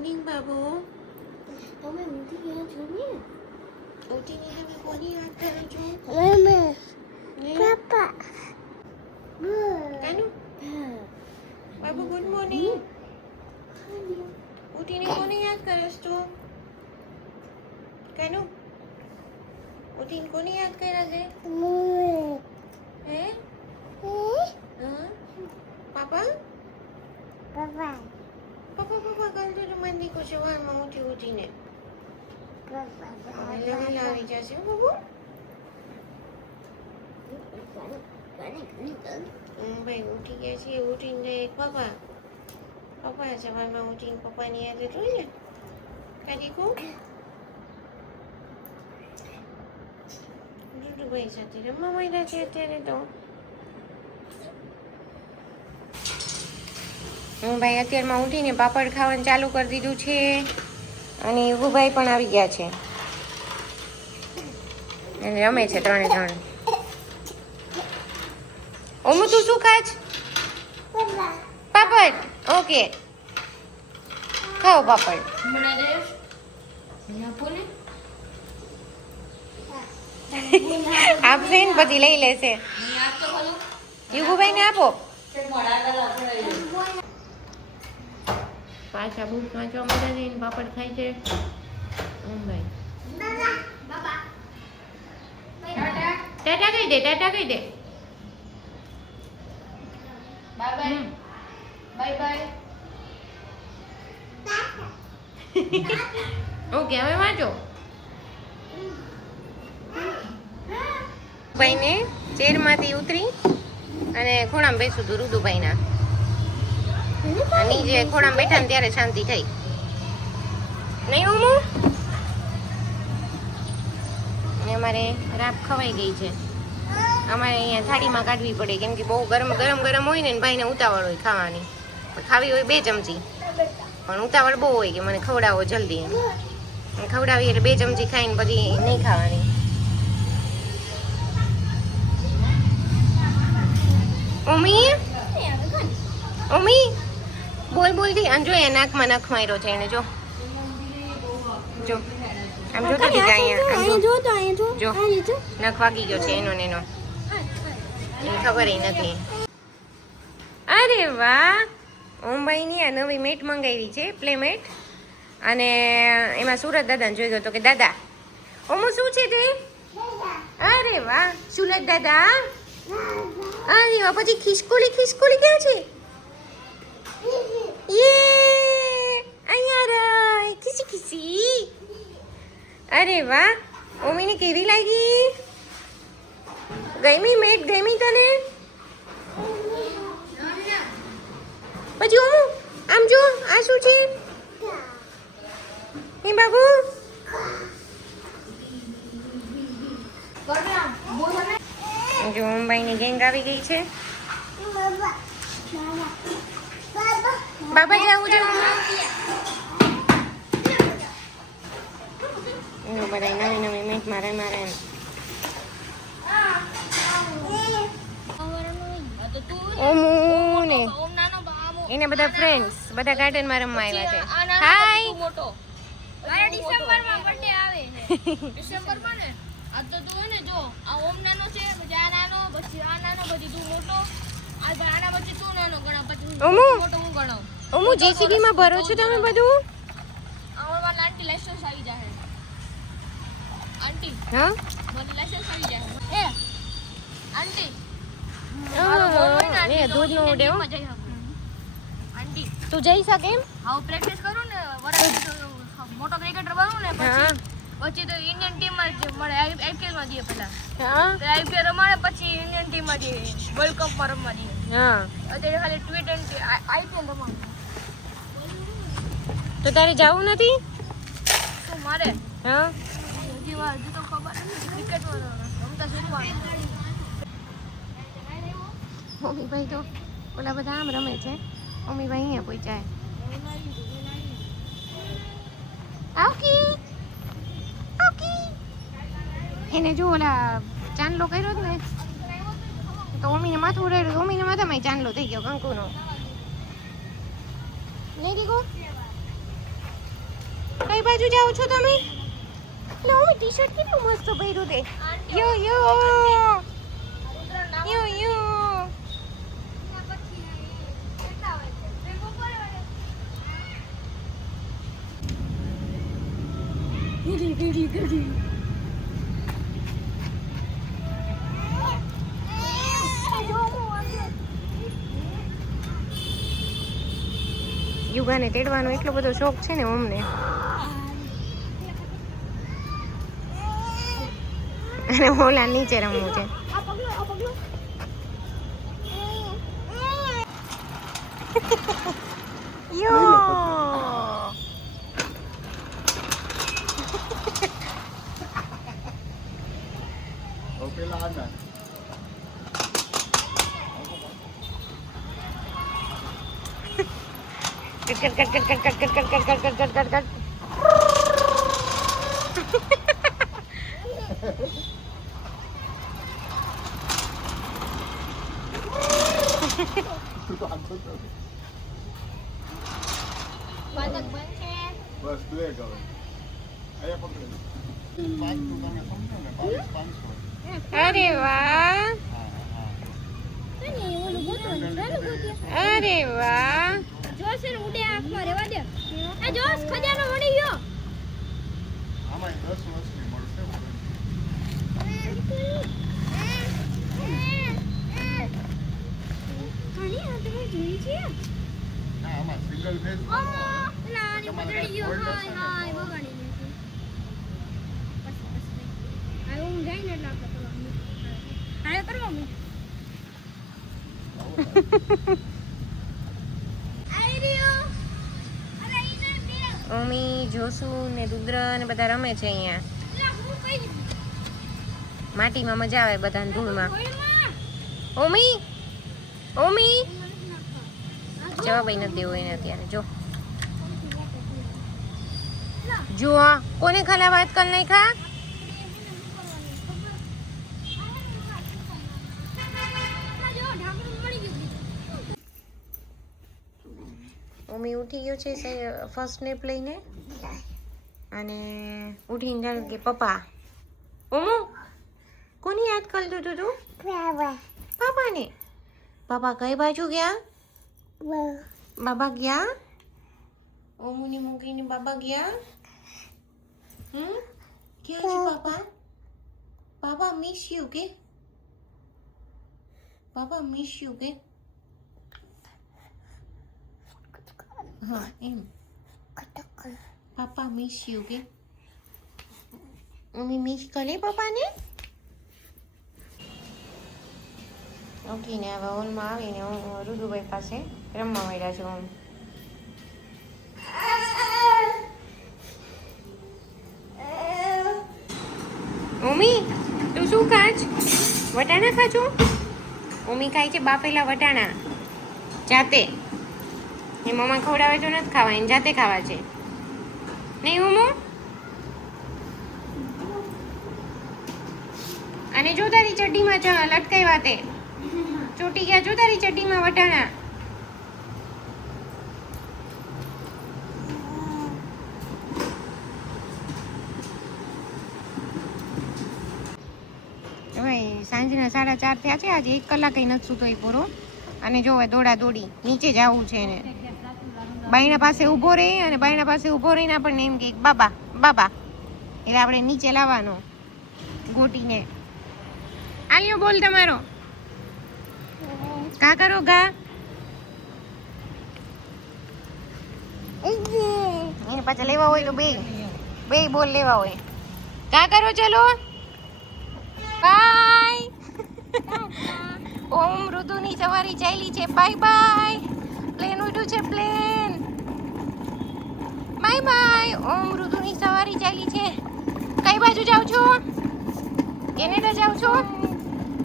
Morning Babu. તમે ઉઠી ગયા છો ને? ઉઠીને તમે કોની વાત કરો છો? મમ્મા પપ્પા કાનુ બાબુ ગુડ મોર્નિંગ. ઉઠીને કોને યાદ કરસ તું? કાનુ ઉઠીને કોને યાદ કર્યા છે? હે હા પાપા પપ્પા પાપા કાલ તો મને દીકો સવારમાં ઉઠીને લગન આવી જશે હો બાબુ. ભાઈ ઉઠી ગયા છે. ઉઠીને પપ્પા સવારમાં ઉઠીને પપ્પાની યાદ જોઈ ને કાઢી કહું ભાઈ સાથે રમવા માંડ્યા છે અત્યારે તો. હું ભાઈ અત્યારમાં ઉઠીને પાપડ ખાવાનું ચાલુ કરી દીધું છે અને યુગુભાઈ પણ આવી ગયા છે અને રમે છે ત્રણે. ઓમુ તું શું ખાચ? પાપડ. ઓકે ખાઓ પાપડ. આપશે ને પછી લઈ લેશે. યુગુભાઈ ને આપો. પાછા બૂટ વાંચવા મજા જઈને પાપડ ખાય છે. ભાઈ ટાટા કહી દે. બાય. ઓકે હવે વાંચો. ભાઈને ચેરમાંથી ઉતરી અને ખોડામાં બેસું હતું રુદુભાઈના. નીચે ખોડામાં બેઠા ને ત્યારે શાંતિ થઈ. નહીં ઉમુ અમારે રાપ ખવાઈ ગઈ છે. અમારે અહીંયા થાળીમાં કાઢવી પડે કેમ કે બહુ ગરમ હોય ને ભાઈને ઉતાવળ હોય ખાવાની. ખાવી હોય 2 ચમચી પણ ઉતાવળ બહુ હોય કે મને ખવડાવો જલ્દી. ખવડાવી એટલે 2 ચમચી ખાઈને પછી નહીં ખાવાની. ઓમી બોલ થી આમ જો એ નાકમાં નખ માર્યો છે એને. જો આમ જોતો દીધા અહીંયા જો નખ વાગી ગયો છે એનો. એને ખબર નથી. અરે વાહ, ઓમભાઈની આ નવી મેટ મંગાવી છે, પ્લે મેટ. અને એમાં સુરત દાદાને જોઈ ગયો તો કે દાદા ઓમો શું છે તે? અરે વાહ સુરત દાદા. અરે વાહ, પછી ખિસકોલી ક્યાં છે? અહીંયા ખીસી. અરે વાહ, ઓમીને કેવી લાગી? ગમી મેટ? ગમી તને? પછી ઓમુ આમ જો, આ શું છે એ બાબુ? જો ઓમભાઈની ગેંગ આવી ગઈ છે. બાબા જાવું છે બધા નવી મેચ મારે. ઓમુ ને એને બધા ફ્રેન્ડ્સ બધા ગાર્ડનમાં રમવા આવ્યા છે. હાય. ડિસેમ્બરમાં બર્થડે આવે છે. ડિસેમ્બરમાં ને આ તો તું ને જો આ ઓમ નાનો છે, પછી આ નાનો, પછી આ નાનો, પછી તું મોટો, આ આના પછી તું નાનો ગણા, પછી મોટો હું ગણાવ. ઓમુ જેસીબી માં ભરો છો તમે બધું? અમાર આંટી લાઇસન્સ આવી જાય. આંટી હા મને લાઇસન્સ આવી જાય. એ આંટી એ દૂધ નો ઉડે હો. આંટી તું જઈ શકે એમ? હા પ્રેક્ટિસ કરું ને વરસ મોટો ક્રિકેટર બનું ને પછી તો ઇન્ડિયન ટીમ માં મળે, આઈપીએલ માં દે પેલા. હા તો આઈપીએલ રમાડે પછી ઇન્ડિયન ટીમ માં દે, વર્લ્ડ કપ માં રમવા દે. હા અત્યારે ખાલી T20 આઈપીએલ રમાડે. તો તારે જવું નથી? તો મારે હા હજી તો ખબર નથી ક્રિકેટ માં રમતા શીખવાનું. મમ્મીભાઈ તો ઓલા બધા આમ રમે છે. મમ્મીભાઈ અહીંયા પહોંચાય. આવકી એને જો ઓલા ચાંદલો કર્યો ને તો મમ્મીને માથું ઉડાડ્યું. મમ્મીને માથામાં ચાંદલો થઈ ગયો કંકુનો. નહીં દીકુ કઈ બાજુ જાઓ છો તમે? લો ટી શર્ટ કેટલું મસ્ત પહેર્યું તે. યો યો યો યો. યુગાને તેડવાનો એટલો બધો શોખ છે ને અમને. અને ઓલા નીચે રમવું છે. યો cut cut cut cut cut cut cut cut cut cut cut cut. બાદક બંધ છે. બસ બ્રેક હવે અહીંયા પકડે 5 નું તમે સમજો ને 500 અરે વાહ નહીં ઓલું ગોતવાનું ચાલુ ગોતી. અરે વાહ. જોશ ને ઉડે આંખમાં રહેવા દે. આ જોશ ખજાનો મળી ગયો. આમાં 10 વર્ષની મળશે ખાલી આ તમે જોઈ છે? ના આમાં સિંગલ ફેસ ના ની બગડી ગયો. હાય હાય બગાડી દીધું. બસ બસ. આ હું જઈને એટલે આપણે કરવાનું. હાય કરવાનું. ઓમી જોસુ ને રુદ્ર ને બધા રમે છે અહીંયા. માટીમાં મજા આવે બધાને ધૂળમાં. ઓમી ઓમી જવાબ નથી દેવો એને અત્યારે. જો જો આ કોને ખાલા વાત કર નહીં ખા. ઓમી ઉઠી ગયો છે ફર્સ્ટ સ્નેપ લઈને અને ઉઠીને જાણ કે પપ્પા. ઓમો કોની યાદ કરતું તું તું? પાપાને. પાપા કઈ બાજુ ગયા? બાબા ગયા? ઓમુની મૂકીને બાબા ગયા? ક્યાં છે પાપા? પાપા મિસ યુ કે? પાપા મિસ યુ કે? હા એમ પાપા મિસ યુ કે? મમ્મી મિસ કરે પપ્પાને? ઉઠીને હવે હોલમાં આવીને હું રુદુભાઈ પાસે રમવા માંડ્યા છું. મમ્મી તું શું ખાચ? વટાણા ખાજો? મમ્મી ખાય છે બાફેલા વટાણા જાતે. એ મમ્મા ખવડાવે તો નથી ખાવા, એને જાતે ખાવા છે નહીં ઉમો? અને જો તારી ચડ્ડીમાં લટકાવ્યા તે ચોટી ગયા. જો તારી ચડ્ડીમાં વટાણા. હવે સાંજના 4:30 થયા છે. આજે 1 કલાક નથી સૂતો એ પૂરો. અને જો દોડા દોડી નીચે જવું છે એને. બાયણા પાસે ઊભો રહે અને બાયણા પાસે ઊભો રહીને આપણને એમ કે બાબા બાબા, એટલે આપણે નીચે લાવવાનો ગોટીને. આલ્યો બોલ તમારો. કા કરો ગા? એને પાછા લેવા હોય તો બે બોલ લેવા હોય. કા કરો ચલો બાય. ઓમ ઋતુની સવારી ચાલી છે. Bye bye. પ્લેન ઉડ્યું છે પ્લેન. Bye bye. ઓમ ઋતુની સવારી ચાલી છે. કઈ બાજુ જાવ છો? કેનેડા જાવ છો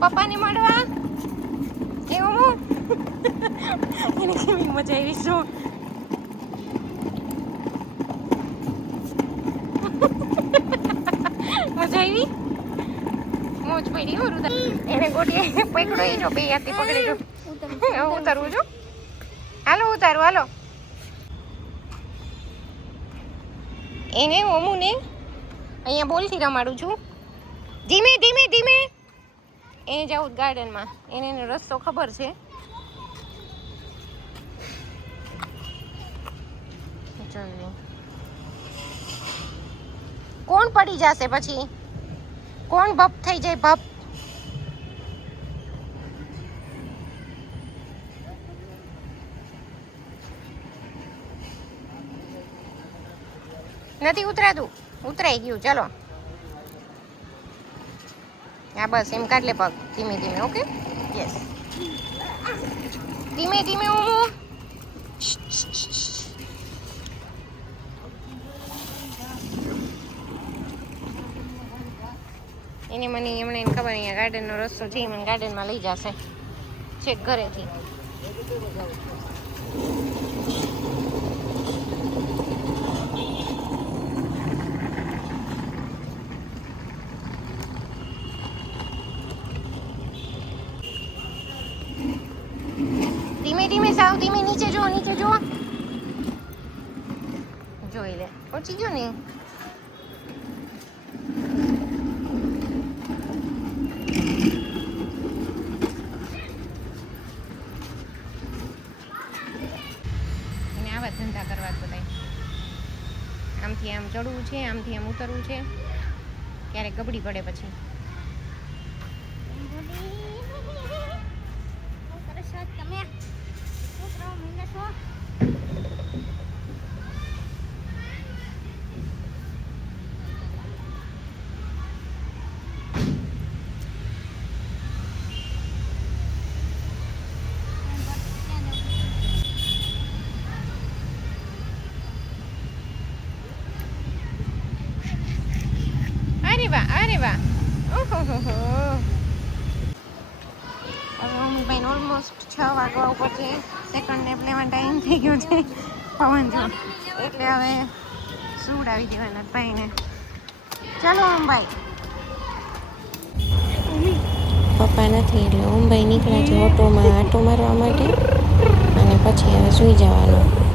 પપ્પાને મળવા? એવું એને કેવી મજા આવી શું? મજા આવી? મોજ પડી હો રુદા. એને ગોટી પકડો એ જો બે હાથે પકડી જો. ઉતારવું જો. હાલો ઉતારું હાલો. એને ઓમુને અહીંયા બોલથી રમાડું છું. ધીમે ધીમે ધીમે. એને જાઉં ગાર્ડનમાં, એને એનો રસ્તો ખબર છે. ચાલો. કોણ પડી જશે પછી? કોણ ભપ થઈ જાય ભપ? નથી ઉતરાતું. ઉતરાઈ ગયું. ચલો હા બસ એમ કાઢ લે પગ ધીમે ધીમે. ઓકે યસ ધીમે ધીમે. હું એને મને એમણે એને ખબર અહીંયા ગાર્ડનનો રસ્તો છે. મને ગાર્ડનમાં લઈ જશે છેક ઘરેથી. ધીમે ધીમે સાવ ધીમે. નીચે જો, નીચે જો. જોઈ લે પહોંચી ગયો ને. એને આવા ધંધા કરવા જ બધાય. આમથી આમ ચડવું છે, આમથી આમ ઉતરવું છે. ક્યારેક ગબડી પડે પછી. અરે વાહ, અરે વાહ. ઓહો હવે મમ્મીભાઈને ઓલમોસ્ટ 6 વાગવા ઉપર છે. સેકન્ડ નેપ લેવાનો ટાઈમ થઈ ગયો છે. પવન જો એટલે હવે સુવડાવી દેવાના ભાઈને. ચાલો ઓમભાઈ. પપ્પા નથી એટલે ઓમભાઈ નીકળ્યા છે ઓટોમાં આટો મારવા માટે અને પછી હવે સૂઈ જવાનું.